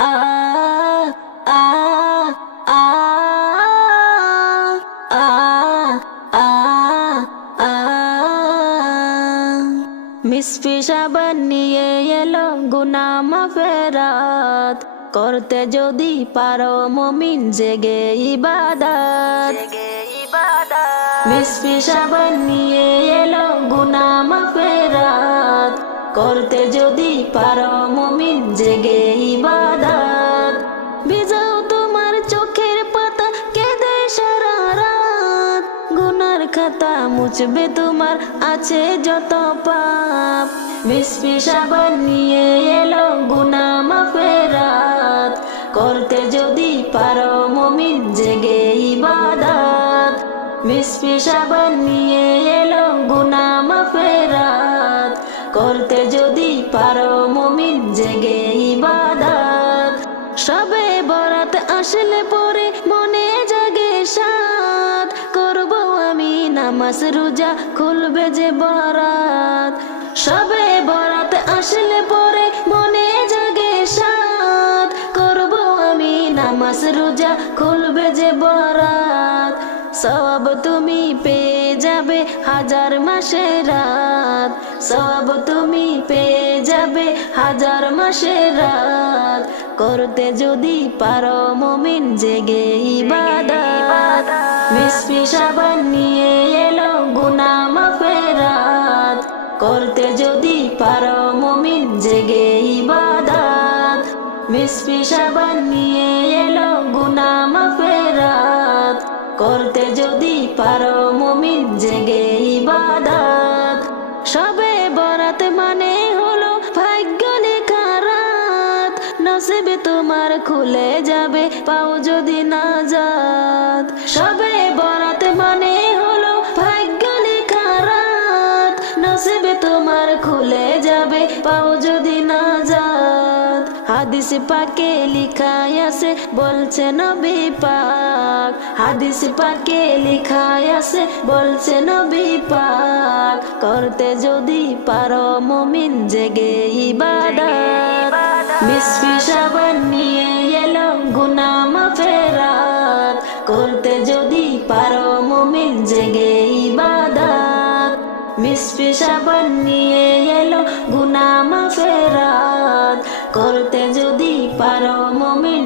আ আ আ আ আ আ মিসফি সাবান নিয়ে এলো গুনাহ মাগফিরাত করতে যদি পারো মুমিন জেগে ইবাদত মিসফি সাবান নিয়ে এলো গুনাহ মাগফিরাত করতে যদি পারো মুমিন জেগে ইবাদত ভিজাও তোমার চোখের পাতা কেঁদে সারা রাত গুনার খাতা মুছবে তোমার আছে যত পাপ মিসফি সাবান নিয়ে এলো গুনাহ মাগফিরাত করতে যদি পারো মুমিন জেগে ইবাদত মিসফি সাবান নিয়ে এলো গুনাহ মাগফিরাত করতে যদি পারো মুমিন জেগে ইবাদত সবে বরাত আসলে পরে মনে জাগে সাত করব আমি নামাজ রোজা খুলবে যে বরাত সবে বরাত আসলে পরে মনে জাগে সাত করব আমি নামাজ রোজা খুলবে যে বরাত সওয়াব তুমি পেয়ে যাবে হাজার মাসের রাত সওয়াব তুমি পেয়ে যাবে হাজার মাসের রাত করতে যদি পারো মুমিন জেগে ইবাদত মিসফি সাবান নিয়ে এলো গুনাহ মাগফিরাত করতে যদি পারো মুমিন জেগে ইবাদত মিসফি সাবান নিয়ে এলো গুনাহ মাগফিরাত করতে যদি পারো মুমিন জেগে ইবাদত সবে বরাত মানে হলো ভাগ্য লেখা রাত নসিবে তোমার খুলে যাবে পাও যদি নাজাত সবে বরাত মানে হলো ভাগ্য লেখা রাত নসিবে তোমার খুলে যাবে পাও যদি নাজাত হাদিস পাকে লিখা আছে বলছে নবী পাক হাদিস পাকে লিখা আছে বলছে নবী পাক করতে যদি পারো মুমিন জেগে ইবাদত মিসফি সাবান নিয়ে এলো গুনাহ মাগফিরাত করতে যদি পারো মুমিন জেগে ইবাদত মিসফি সাবান নিয়ে এলো গুনাহ মাগফিরাত করতে যদি পারো মুমিন